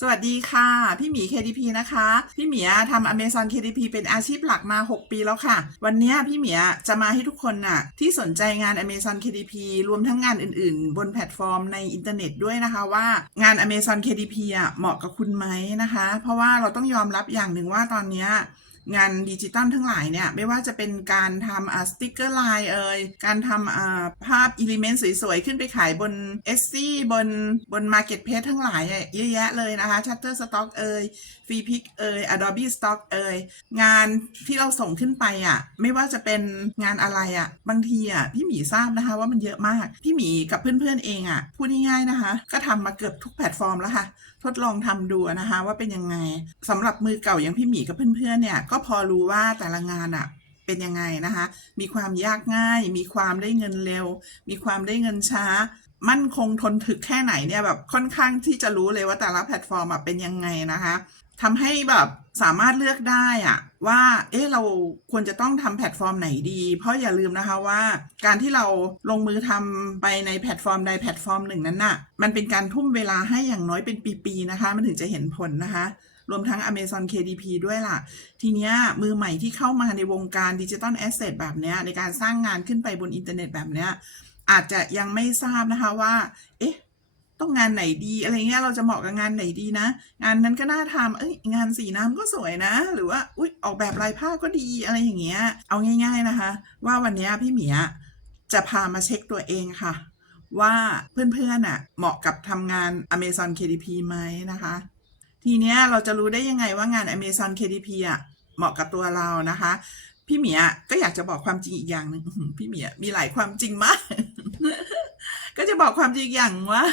สวัสดีค่ะ พี่หมี KDP นะคะ พี่หมีทำ Amazon KDP เป็นอาชีพหลักมา 6 ปีแล้วค่ะ วันนี้พี่หมีจะมาให้ทุกคนน่ะที่สนใจงาน Amazon KDP รวมทั้งงานอื่นๆ บนแพลตฟอร์มในอินเทอร์เน็ตด้วยนะคะว่างาน Amazon KDP อะเหมาะกับคุณไหมนะคะ เพราะว่าเราต้องยอมรับอย่างหนึ่งว่าตอนนี้ งานดิจิตอลทั้งหลายเนี่ยไม่ว่าจะเป็นการทำสติกเกอร์ไลน์เอ่ยการทำภาพอิเลเมนต์สวยๆ ขึ้นไปขายบน s อ c บนบน Marketplace ทั้งหลายเยอะแยะเลยนะคะ Shutterstock เอ่ย Free Pick เอ่ย Adobe Stock เอ่ยงานที่เราส่งขึ้นไปอะไม่ว่าจะเป็นงานอะไรอะบางทีอะพี่หมีทราบนะคะว่ามันเยอะมาก พี่หมีกับเพื่อนๆเองอะพูดง่ายๆนะคะ ก็ทำมาเกือบทุกแพลตฟอร์มแล้วค่ะ ทดลองทำดูนะคะว่าเป็นยังไงสำหรับมือเก่าอย่างพี่หมีกับเพื่อนๆเนี่ยก็็พอรู้ว่าแต่ละงานอะเป็นยังไงนะคะ มีความยากง่าย มีความได้เงินเร็ว มีความได้เงินช้า มั่นคงทนถึกแค่ไหนเนี่ยแบบค่อนข้างที่จะรู้เลยว่าแต่ละแพลตฟอร์มเป็นยังไงนะคะทำให้แบบสามารถเลือกได้อะว่า เอ๊ะเราควรจะต้องทำแพลตฟอร์มไหนดี เพราะอย่าลืมนะคะว่า การที่เราลงมือทำไปในแพลตฟอร์มใดแพลตฟอร์มหนึ่งนั้นน่ะ มันเป็นการทุ่มเวลาให้อย่างน้อยเป็นปีๆนะคะ มันถึงจะเห็นผลนะคะ รวมทั้ง Amazon KDP ด้วยล่ะ ทีเนี้ยมือใหม่ที่เข้ามาในวงการดิจิตอลแอสเซทแบบเนี้ยในการสร้างงานขึ้นไปบนอินเทอร์เน็ตแบบเนี้ยอาจจะยังไม่ทราบนะคะว่า เอ๊ะต้องงานไหนดีอะไรเงี้ยเราจะเหมาะกับงานไหนดีนะ งานนั้นก็น่าทำเอ้ยงานสีน้ำก็สวยนะ หรือว่าอุ๊ยออกแบบลายผ้าก็ดีอะไรอย่างเงี้ยเอาง่าย ๆนะคะ ว่าวันนี้พี่หมีอะจะพามาเช็คตัวเองค่ะ ว่าเพื่อนๆอะเหมาะกับทำงาน Amazon KDP ไหมนะคะ ทีเนี้ยเราจะรู้ได้ยังไงว่างาน Amazon KDP อะเหมาะกับตัวเรานะคะ พี่เหมียก็อยากจะบอกความจริงอีกอย่างหนึ่งพี่เหมียมีหลายความจริงมาก ก็จะบอกความจริงอย่างว่า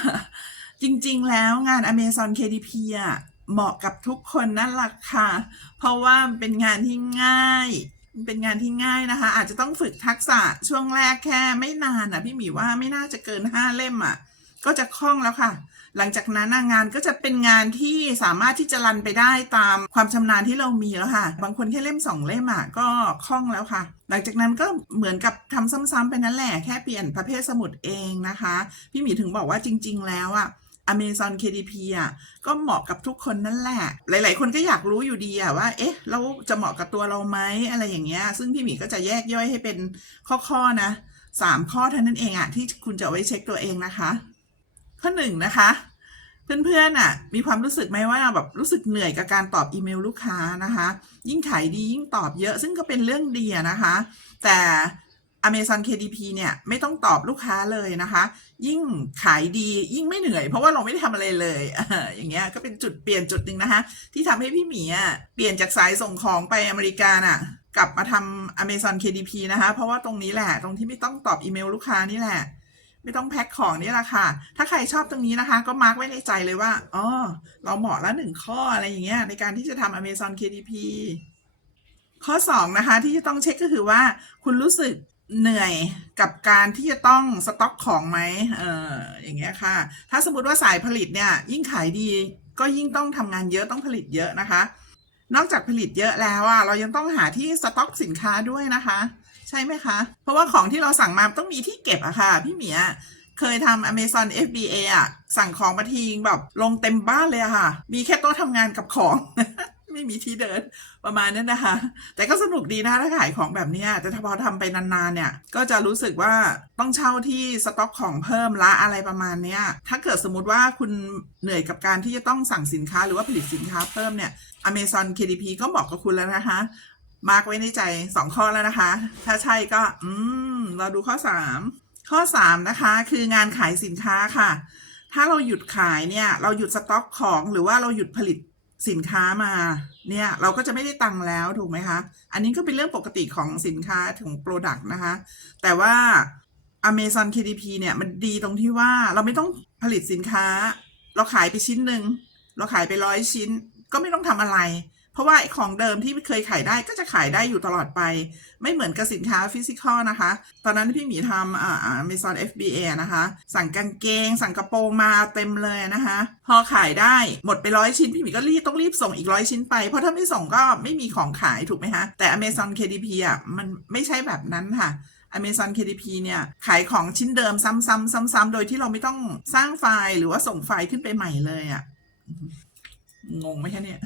จริง ๆ แล้วงาน Amazon KDP อะเหมาะกับทุกคนนั่นแหละค่ะ เพราะว่าเป็นงานที่ง่ายเป็นงานที่ง่ายนะคะ อาจจะต้องฝึกทักษะช่วงแรกแค่ไม่นานอะ พี่หมีว่าไม่น่าจะเกินห้าเล่มอะ ก็จะคล่องแล้วค่ะ หลังจากนั้นงานก็จะเป็นงานที่สามารถที่จะรันไปได้ตามความชำนาญที่เรามีแล้วค่ะ บางคนแค่เล่มสองเล่มอะก็คล่องแล้วค่ะ หลังจากนั้นก็เหมือนกับทำซ้ำๆไปนั่นแหละแค่เปลี่ยนประเภทสมุดเองนะคะ พี่หมีถึงบอกว่าจริง ๆ แล้วอะ Amazon KDP อะก็เหมาะกับทุกคนนั่นแหละ หลาย ๆ คนก็อยากรู้อยู่ดีอะว่า เอ๊ะเราจะเหมาะกับตัวเราไหมอะไรอย่างเงี้ย ซึ่งพี่หมีก็จะแยกย่อยให้เป็นข้อ ๆ นะสามข้อเท่านั้นเองอะที่คุณจะไว้เช็คตัวเองนะคะ ข้อหนึ่งนะคะ เพื่อนๆอะ มีความรู้สึกไหมว่าแบบรู้สึกเหนื่อยกับการตอบอีเมลลูกค้านะคะ ยิ่งขายดียิ่งตอบเยอะ ซึ่งก็เป็นเรื่องดีนะคะ แต่ Amazon KDP เนี่ยไม่ต้องตอบลูกค้าเลยนะคะ ยิ่งขายดียิ่งไม่เหนื่อย เพราะว่าเราไม่ได้ทำอะไรเลยอย่างเงี้ยก็เป็นจุดเปลี่ยนจุดหนึ่งนะคะ ที่ทำให้พี่หมีอะเปลี่ยนจากสายส่งของไปอเมริกาน่ะกลับมาทำ Amazon KDP นะคะ เพราะว่าตรงนี้แหละตรงที่ไม่ต้องตอบอีเมลลูกค้านี่แหละ ไม่ต้องแพ็คของนี่แหละค่ะ ถ้าใครชอบตรงนี้นะคะ ก็มาร์กไว้ในใจเลยว่าอ๋อเราเหมาะละหนึ่งข้ออะไรอย่างเงี้ยในการที่จะทำ Amazon KDP ข้อ 2 นะคะ ที่จะต้องเช็คก็คือว่า คุณรู้สึกเหนื่อยกับการที่จะต้องสต็อกของไหมเอออย่างเงี้ยค่ะ ถ้าสมมติว่าสายผลิตเนี่ย ยิ่งขายดีก็ยิ่งต้องทำงานเยอะต้องผลิตเยอะนะคะ นอกจากผลิตเยอะแล้วอะเรายังต้องหาที่สต็อกสินค้าด้วยนะคะ ช่ไหมคะ เพราะว่าของที่เราสั่งมาต้องมีที่เก็บอะค่ะ พี่เหมีย เคยทำ Amazon FBA อะสั่งของมาทีแบบลงเต็มบ้านเลยอะค่ะ มีแค่โต๊ะทำงานกับของ ไม่มีที่เดินประมาณนั้นนะคะ แต่ก็สนุกดีนะถ้าขายของแบบนี้แต่ถ้าพอทำไปนานๆเนี่ย ก็จะรู้สึกว่าต้องเช่าที่สต็อกของเพิ่มละอะไรประมาณเนี้ยถ้าเกิดสมมติว่าคุณเหนื่อยกับการที่จะต้องสั่งสินค้าหรือว่าผลิตสินค้าเพิ่มเนี่ย Amazon KDP ก็เหมาะกับคุณแล้วนะคะ มาร์กไว้ในใจ2ข้อแล้วนะคะ ถ้าใช่ก็ อืม เราดูข้อ3ข้อ3นะคะ คืองานขายสินค้าค่ะ ถ้าเราหยุดขายเนี่ย เราหยุดสต็อกของหรือว่าเราหยุดผลิตสินค้ามา เนี่ย เราก็จะไม่ได้ตังค์แล้วถูกไหมคะ อันนี้ก็เป็นเรื่องปกติของสินค้าถึงโปรดักต์นะคะ แต่ว่า Amazon KDP เนี่ยมันดีตรงที่ว่าเราไม่ต้องผลิตสินค้า เราขายไปชิ้นหนึ่งเราขายไปร้อยชิ้น ก็ไม่ต้องทำอะไร เพราะว่าไอ้ของเดิมที่เคยขายได้ก็จะขายได้อยู่ตลอดไป ไม่เหมือนกับสินค้าฟิสิกอลนะคะ ตอนนั้นพี่หมีทำอ่า Amazon FBA นะคะ สั่งกางเกง สั่งกระโปรงมาเต็มเลยนะคะ พอขายได้หมดไปร้อยชิ้น พี่หมีก็รีบต้องรีบส่งอีกร้อยชิ้นไป เพราะถ้าไม่ส่งก็ไม่มีของขายถูกไหมคะแต่ Amazon KDP อะมันไม่ใช่แบบนั้นค่ะ Amazon KDP เนี่ย ขายของชิ้นเดิมซ้ำๆซ้ำๆโดยที่เราไม่ต้องสร้างไฟล์หรือว่าส่งไฟล์ขึ้นไปใหม่เลยอะ งงไหมคะเนี่ย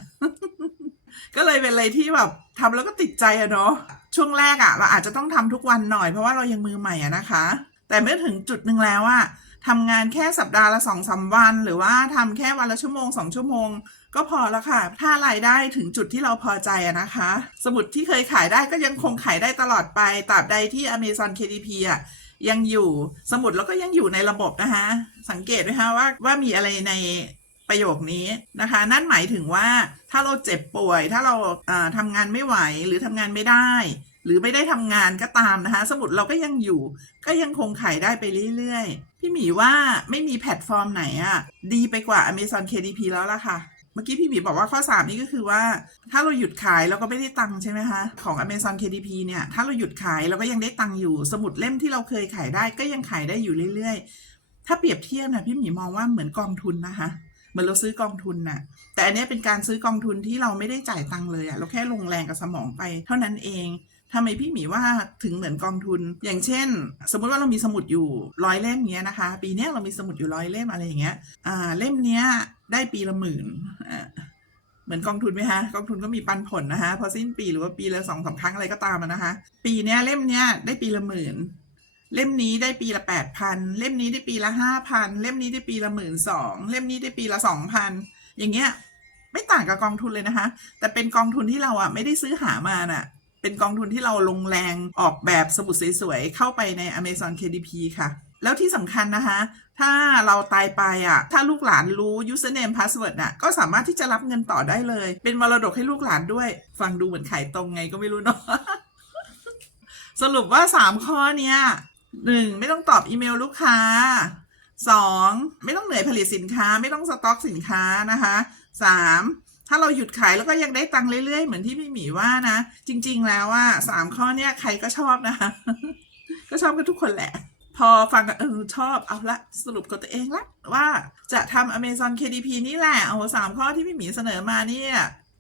ก็เลยเป็นอะไรที่แบบทำแล้วก็ติดใจอะเนาะช่วงแรกอะเราอาจจะต้องทำทุกวันหน่อยเพราะว่าเรายังมือใหม่อะนะคะ แต่เมื่อถึงจุดหนึ่งแล้วอะทำงานแค่สัปดาห์ละสองสามวัน หรือว่าทำแค่วันละชั่วโมงสองชั่วโมง ก็พอแล้วค่ะ ถ้ารายได้ถึงจุดที่เราพอใจอะนะคะ สมุดที่เคยขายได้ก็ยังคงขายได้ตลอดไปตราบใดที่ Amazon KDP อะยังอยู่สมุดแล้วก็ยังอยู่ในระบบนะคะสังเกตไหมคะว่าว่ามีอะไรใน ประโยคนี้นะคะ นั่นหมายถึงว่าถ้าเราเจ็บป่วย ถ้าเราทำงานไม่ไหวหรือทำงานไม่ได้ หรือไม่ได้ทำงานก็ตามนะคะ สมุดเราก็ยังอยู่ ก็ยังคงขายได้ไปเรื่อยๆ พี่หมีว่าไม่มีแพลตฟอร์มไหนอะดีไปกว่า Amazon KDP แล้วล่ะค่ะเมื่อกี้พี่หมีบอกว่าข้อ 3 นี้ก็คือว่า ถ้าเราหยุดขายเราก็ไม่ได้ตังค์ใช่ไหมคะ ของ Amazon KDP เนี่ย ถ้าเราหยุดขายเราก็ยังได้ตังค์อยู่ สมุดเล่มที่เราเคยขายได้ก็ยังขายได้อยู่เรื่อยๆ ถ้าเปรียบเทียบนะพี่หมีมองว่าเหมือนกองทุนนะคะ มือนเราซื้อกองทุนน่ะ แต่อันนี้เป็นการซื้อกองทุนที่เราไม่ได้จ่ายตังค์เลยอะเราแค่ลงแรงกับสมองไป เท่านั้นเองทำไมพี่หมีว่าถึงเหมือนกองทุน อย่างเช่น สมมุติว่าเรามีสมุดอยู่ร้อยเล่มเนี้ยนะคะ ปีเนี้ยเรามีสมุดอยู่ร้อยเล่มอะไรอย่างเงี้ยอ่าเล่มเนี้ยได้ปีละหมื่นอ่าเหมือนกองทุนไหมคะกองทุนก็มีปันผลนะคะพอสิ้นปีหรือว่าปีละสองสามครั้งอะไรก็ตามนะคะ ปีเนี้ยเล่มเนี้ยได้ปีละหมื่น เล่มนี้ได้ปีละแปดพันเล่มนี้ได้ปีละห้าพันเล่มนี้ได้ปีละหมื่นสองเล่มนี้ได้ปีละสองพันอย่างเงี้ย ไม่ต่างกับกองทุนเลยนะคะ แต่เป็นกองทุนที่เราอะไม่ได้ซื้อหามาน่ะ เป็นกองทุนที่เราลงแรงออกแบบสมุดสวยๆเข้าไปใน Amazon KDP ค่ะ แล้วที่สำคัญนะคะ ถ้าเราตายไปอะ ถ้าลูกหลานรู้ username password น่ะก็สามารถที่จะรับเงินต่อได้เลย เป็นมรดกให้ลูกหลานด้วย ฟังดูเหมือนขายตรงไงก็ไม่รู้เนาะสรุปว่า 3 ข้อเนี้ย หนึ่งไม่ต้องตอบอีเมลลูกค้า 2. ไม่ต้องเหนื่อยผลิตสินค้า ไม่ต้องสต็อกสินค้านะคะ 3. ถ้าเราหยุดขายแล้วก็ยังได้ตังค์เรื่อยๆ เหมือนที่พี่หมีว่านะ จริง ๆ แล้วว่าสามข้อเนี้ยใครก็ชอบนะคะ ก็ชอบกันทุกคนแหละ พอฟังกันเออชอบเอาละสรุปกับตัวเองละว่าจะทำ Amazon KDP นี่แหละเอาสามข้อที่พี่หมีเสนอมาเนี่ย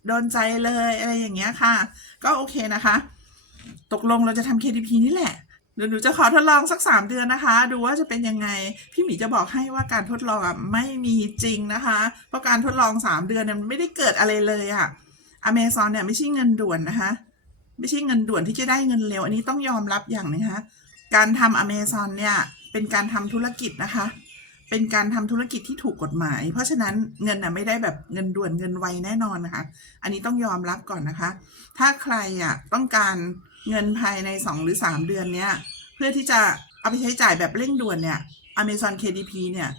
โดนใจเลยอะไรอย่างเงี้ยค่ะ ก็โอเคนะคะ ตกลงเราจะทำ KDP นี่แหละ เดี๋ยวหนูจะขอทดลองสัก3เดือนนะคะ ดูว่าจะเป็นยังไง พี่หมีจะบอกให้ว่าการทดลองอะไม่มีจริงนะคะ เพราะการทดลอง3เดือนเนี่ยมันไม่ได้เกิดอะไรเลยอะ Amazon เนี่ยไม่ใช่เงินด่วนนะคะ ไม่ใช่เงินด่วนที่จะได้เงินเร็ว อันนี้ต้องยอมรับอย่างนึงนะคะการทำ Amazon เนี่ยเป็นการทำธุรกิจนะคะ เป็นการทำธุรกิจที่ถูกกฎหมาย เพราะฉะนั้นเงินน่ะไม่ได้แบบเงินด่วนเงินไวแน่นอนนะคะ อันนี้ต้องยอมรับก่อนนะคะ ถ้าใครอะต้องการ เงินภายใน 2 หรือ 3 เดือนเนี้ยเพื่อที่จะเอาไปใช้จ่ายแบบเร่งด่วนเนี่ย Amazon KDP เนี่ย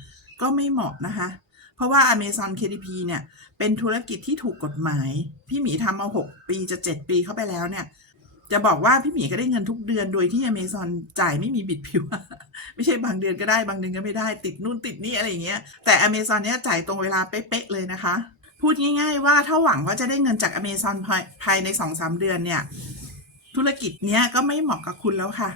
ก็ไม่เหมาะนะคะ เพราะว่า Amazon KDP เนี่ยเป็นธุรกิจที่ถูกกฎหมาย พี่หมีทำมา 6 ปีจะ 7 ปีเข้าไปแล้วเนี่ย จะบอกว่าพี่หมีก็ได้เงินทุกเดือนโดยที่ Amazon จ่ายไม่มีบิดผิว ไม่ใช่บางเดือนก็ได้บางเดือนก็ไม่ได้ติดนู่นติดนี่อะไรอย่างเงี้ยแต่ Amazon เนี่ยจ่ายตรงเวลาเป๊ะๆเลยนะคะ พูดง่าย ๆ ว่าถ้าหวังว่าจะได้เงินจาก Amazon ภายภายใน 2-3 เดือนเนี่ย ธุรกิจเนี้ยก็ไม่เหมาะกับคุณแล้วค่ะ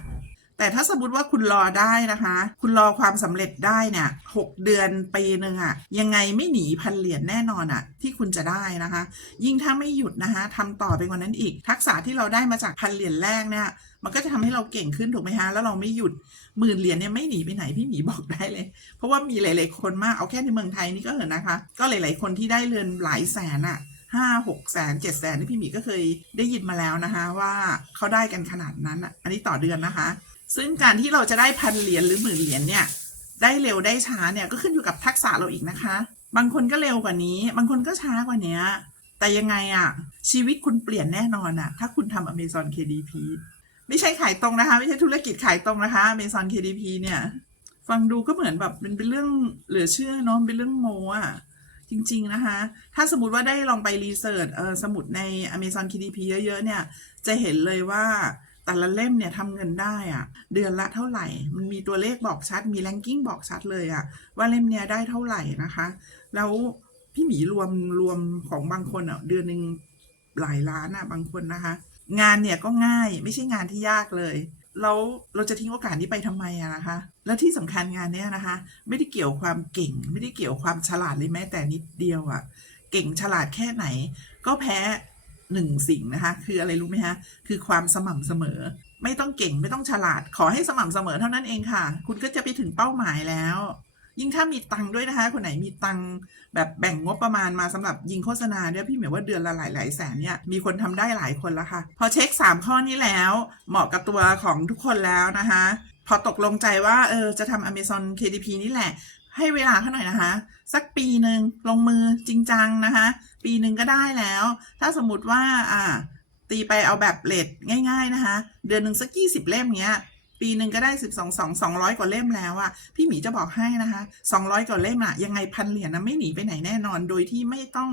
แต่ถ้าสมมติว่าคุณรอได้นะคะ คุณรอความสำเร็จได้เนี่ยหกเดือนปีหนึ่งอะยังไงไม่หนีพันเหรียญแน่นอนอะที่คุณจะได้นะคะ ยิ่งถ้าไม่หยุดนะคะทำต่อไปกว่านั้นอีก ทักษะที่เราได้มาจากพันเหรียญแรกเนี่ยมันก็จะทำให้เราเก่งขึ้นถูกไหมคะแล้วเราไม่หยุดหมื่นเหรียญเนี่ยไม่หนีไปไหนพี่หมีบอกได้เลย เพราะว่ามีหลาย ๆ คนมากเอาแค่ในเมืองไทยนี่ก็เหอะนะคะ ก็หลาย ๆ คนที่ได้เรือนหลายแสนอะ ห้าหกแสนเจ็ดแสนที่พี่หมีก็เคยได้ยินมาแล้วนะคะ ว่าเขาได้กันขนาดนั้นอันนี้ต่อเดือนนะคะ ซึ่งการที่เราจะได้พันเหรียญหรือหมื่นเหรียญเนี่ยได้เร็วได้ช้าเนี่ยก็ขึ้นอยู่กับทักษะเราอีกนะคะ บางคนก็เร็วกว่านี้ บางคนก็ช้ากว่านี้แต่ยังไงอะชีวิตคุณเปลี่ยนแน่นอนอะถ้าคุณทำ Amazon KDP ไม่ใช่ขายตรงนะคะ ไม่ใช่ธุรกิจขายตรงนะคะ Amazon KDP เนี่ย ฟังดูก็เหมือนแบบเป็นเป็นเรื่องเหลือเชื่อเนาะเป็นเรื่องโมอะ จริง ๆ นะคะ ถ้าสมมติว่าได้ลองไปรีเสิร์ชเออสมุดใน Amazon KDP เยอะ ๆ เนี่ย จะเห็นเลยว่าแต่ละเล่มเนี่ยทำเงินได้อะเดือนละเท่าไหร่ มันมีตัวเลขบอกชัด มีแรงกิ้งบอกชัดเลยอะว่าเล่มเนี้ยได้เท่าไหร่นะคะ แล้วพี่หมีรวมรวมของบางคนอะเดือนหนึ่งหลายล้านอะบางคนนะคะ งานเนี่ยก็ง่ายไม่ใช่งานที่ยากเลย แล้วเราจะทิ้งโอกาสนี้ไปทำไมอะนะคะ แล้วที่สำคัญงานเนี้ยนะคะ ไม่ได้เกี่ยวความเก่ง ไม่ได้เกี่ยวความฉลาดเลยแม้แต่นิดเดียวอะเก่งฉลาดแค่ไหน ก็แพ้หนึ่งสิ่งนะคะ คืออะไรรู้ไหมคะคือความสม่ำเสมอ ไม่ต้องเก่งไม่ต้องฉลาด ขอให้สม่ำเสมอเท่านั้นเองค่ะ คุณก็จะไปถึงเป้าหมายแล้ว ยิ่งถ้ามีตังค์ด้วยนะคะ คนไหนมีตังค์แบบแบ่งงบประมาณมาสำหรับยิงโฆษณาเนี่ยพี่หมียว่าเดือนละหลายหลายแสนเนี่ยมีคนทำได้หลายคนแล้วค่ะ พอเช็ค 3 ข้อนี้แล้ว เหมาะกับตัวของทุกคนแล้วนะคะ พอตกลงใจว่าเออจะทำ Amazon KDP นี่แหละ ให้เวลาเขาหน่อยนะคะ สักปีหนึ่งลงมือจริงจังนะคะ ปีหนึ่งก็ได้แล้ว ถ้าสมมติว่าอ่าตีไปเอาแบบเลทง่าย ๆนะคะ เดือนหนึ่งสักยี่สิบเล่มเงี้ย ปีหนึ่งก็ได้สิบสองสองสองร้อยกว่าเล่มแล้วอะพี่หมีจะบอกให้นะคะสองร้อยกว่าเล่มอะยังไงพันเหรียญนะไม่หนีไปไหนแน่นอน โดยที่ไม่ต้อง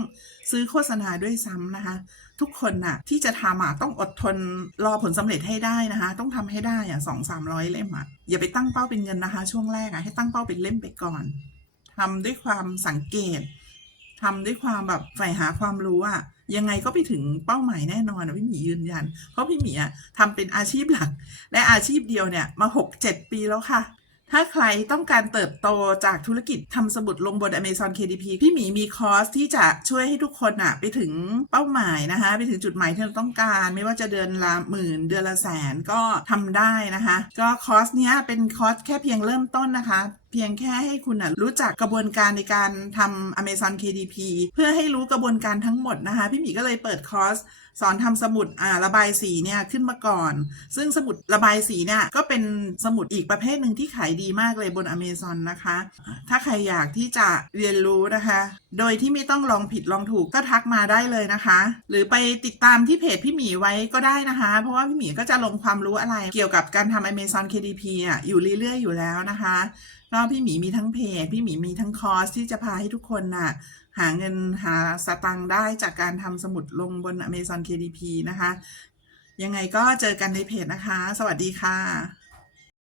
ซื้อโฆษณาด้วยซ้ำนะคะ ทุกคนน่ะที่จะทำอะต้องอดทนรอผลสำเร็จให้ได้นะคะ ต้องทำให้ได้อะสองสามร้อยเล่มอะอย่าไปตั้งเป้าเป็นเงินนะคะ ช่วงแรกอะให้ตั้งเป้าเป็นเล่มไปก่อนทำด้วยความสังเกตทำด้วยความแบบใฝ่หาความรู้อะ ยังไงก็ไปถึงเป้าหมายแน่นอนอะพี่หมียืนยัน เพราะพี่หมีอะทำเป็นอาชีพหลัก และอาชีพเดียวเนี่ยมา 6-7 ปีแล้วค่ะถ้าใครต้องการเติบโตจากธุรกิจทำสมุดลงบน Amazon KDP พี่หมีมีคอร์สที่จะช่วยให้ทุกคนอะไปถึงเป้าหมายนะคะ ไปถึงจุดหมายที่เราต้องการ ไม่ว่าจะเดือนละหมื่นเดือนละแสนก็ทำได้นะคะ ก็คอร์สเนี้ยเป็นคอร์สแค่เพียงเริ่มต้นนะคะเพียงแค่ให้คุณนะรู้จักกระบวนการในการทำ Amazon KDP เพื่อให้รู้กระบวนการทั้งหมดนะคะ พี่หมีก็เลยเปิดคอร์สสอนทำสมุดอ่าระบายสีเนี่ยขึ้นมาก่อน ซึ่งสมุดระบายสีเนี่ยก็เป็นสมุดอีกประเภทหนึ่งที่ขายดีมากเลยบน Amazon นะคะ ถ้าใครอยากที่จะเรียนรู้นะคะ โดยที่ไม่ต้องลองผิดลองถูกก็ทักมาได้เลยนะคะ หรือไปติดตามที่เพจพี่หมีไว้ก็ได้นะคะ เพราะว่าพี่หมีก็จะลงความรู้อะไรเกี่ยวกับการทำ Amazon KDP อะอยู่เรื่อยๆอยู่แล้วนะคะ ก็พี่หมีมีทั้งเพจพี่หมีมีทั้งคอร์สที่จะพาให้ทุกคนน่ะ หาเงินหาสตังค์ได้จากการทำสมุดลงบน Amazon KDP นะคะ ยังไงก็เจอกันในเพจนะคะ สวัสดีค่ะ